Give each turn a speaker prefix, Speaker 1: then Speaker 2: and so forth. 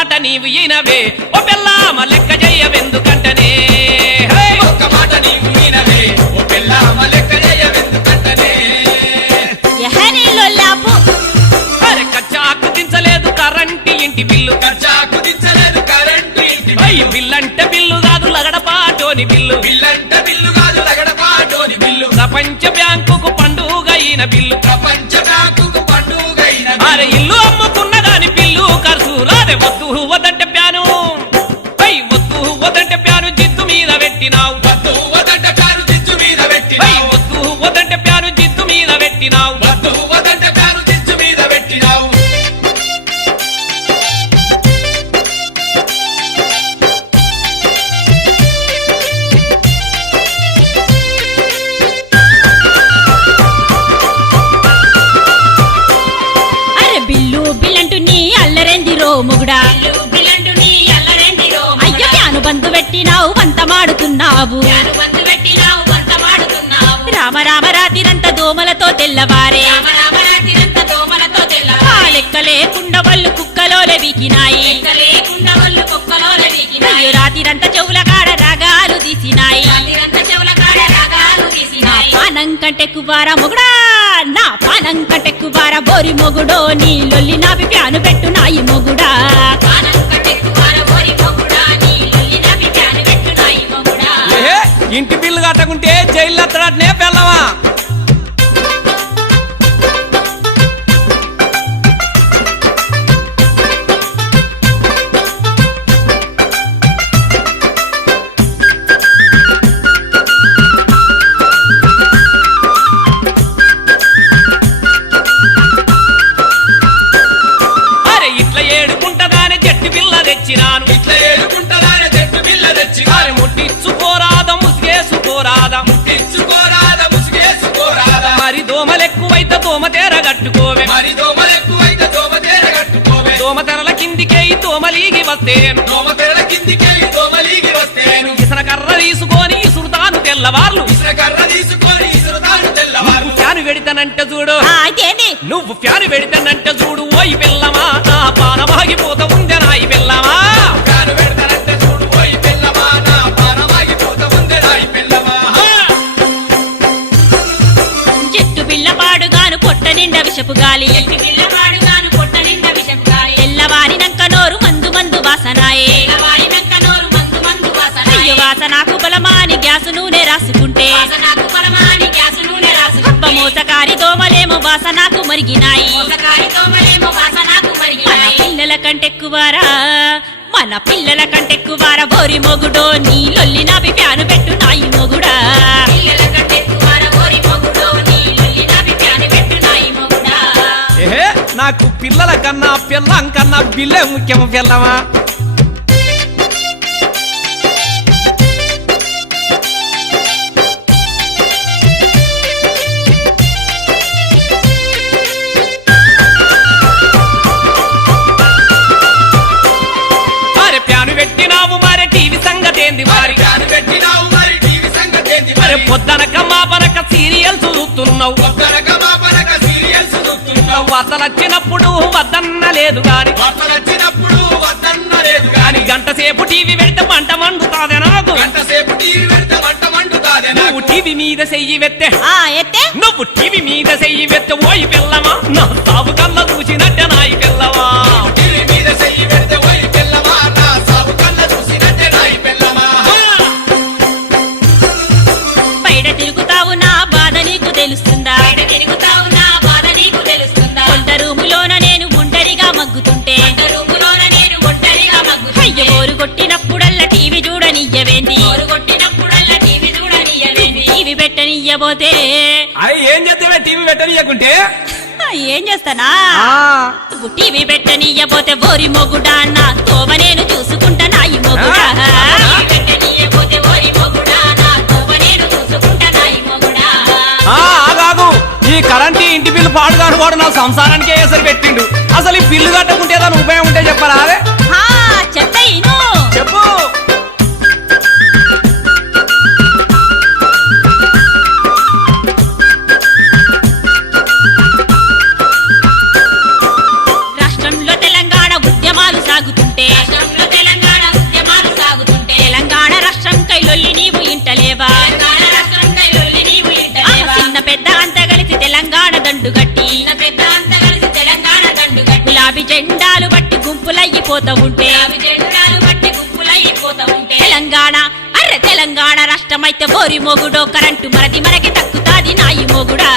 Speaker 1: నీవు ఈనవే ఓ పిల్లామ లెక్క చెయ్యవెందుకంటనే హే!
Speaker 2: ఒక్క మాట నీవు వినవే ఓ పెళ్ళామ లెక్క
Speaker 1: అరే కచ్చాకు దించలేదు కరెంటి ఇంటి బిల్లు.
Speaker 2: కరెంటు ఇంటి
Speaker 1: అయ్యి బిల్లంటే బిల్లు కాదు లగడపాటోని బిల్లు.
Speaker 2: బిల్లంట బిల్లు కాదు లగడపాటోని బిల్లు.
Speaker 1: ప్రపంచ బ్యాంకుకు పండుగ అయిన బిల్లు. పిల్లు బిల్లు
Speaker 3: బిల్లంటూ నీ అల్లరెందిరో ముగుడా? అయ్యో ఫ్యాను బంధు పెట్టినావు వంత మాడుతున్నావు రామ రామ రాతిరంత దోమలతో తెల్లవారే. లెక్క లేకుండా వాళ్ళు కుక్కలోలే వీకినాయి రాతిరంత చెవుల కాడ రాగాలు తీసినాయి. నా పానం కంటే కువారా ముగుడా? ఓరి మొగుడో నీ లొల్లి నాపి ప్యాను పెట్టు నాయి మొగుడా.
Speaker 1: ఇంటి బిల్లు కట్టకుంటే జైల్లో ఎత్తడాటనే పెళ్ళవా? దోమలెక్కువైతే దోమ తేర కట్టుకోవే.
Speaker 2: మరి దోమలెక్కువైతే దోమ తేర కట్టుకోవే.
Speaker 1: దోమ తెరల కిందికే దోమలీగి వస్తేను.
Speaker 2: దోమ తెరల కిందికెళ్ళి దోమలీగి వస్తేను.
Speaker 1: ఇసన కర్ర తీసుకొని ఇసురుతాను తెల్లవార్లు.
Speaker 2: ఇసుర కర్ర తీసుకొని ఇసురుతాను తెల్లవారు.
Speaker 1: ఫ్యాను వెడితనంటే చూడు. నువ్వు ఫ్యాను వెడితనంటే చూడు. ఓయి పిల్లమా నా పానమాగిపోత ఉందే నాయి పిల్లమా.
Speaker 3: వాసనాయే. అయ్యో వాసనాకు బలమాని గ్యాస్ నూనె రాసుకుంటే. అబ్బ మోసకారి దోమలేమో వాసనాకు మరిగినాయి. మన పిల్లల కంటెక్కువారా? మన పిల్లల కంటెక్కువారా? బోరి మొగుడో నీ లొల్లి నాపి ప్యాను పెట్టు నాయి మొగుడా.
Speaker 1: నాకు పిల్లల కన్నా పిల్లం కన్నా బిల్లే ముఖ్యము పిల్లవా చూస్తున్నావు వార్తలు వచ్చినప్పుడు వద్దన్న లేదు గాని.
Speaker 2: వార్తలు వచ్చినప్పుడు వద్దన్న లేదు
Speaker 1: కానీ
Speaker 2: గాని.
Speaker 1: గంట సేపు టీవీ పెడితే పంట మండుతాదే నాకు.
Speaker 2: గంట సేపు టీవీ పెడితే మంట మండుతాదే
Speaker 1: నువ్వు టీవీ మీద చెయ్యి వెత్తే.
Speaker 3: ఆ ఎత్తే.
Speaker 1: నువ్వు టీవీ మీద చెయ్యి వెత్తే ఓయి పిల్లమా. నా
Speaker 3: పెట్టనియ్యబోతే
Speaker 1: అయ్యి ఏం చేద్దామే టీవీ పెట్టనీయకుంటే?
Speaker 3: ఏం చేస్తానా? టీవీ పెట్టనియ్యబోతే బోరి మొగుడా నా తోవ నేను చూసుకుంటా నాయి మొగుడా?
Speaker 1: ఈ కరెంట్ ఇంటి బిల్లు పాడుగాను వాడు నా సంసారానికే ఎసరు పెట్టిండు. అసలు ఈ బిల్లు కట్టకుంటే ఏదైనా ఉపయోగం ఉంటే చెప్పరా? అదే.
Speaker 3: అయిపోతా ఉంటే? తెలంగాణ అర్రె తెలంగాణ రాష్ట్రమైతే బోరి మొగుడో కరెంటు మనది మనకి తక్కుతాది నాయి మొగుడా.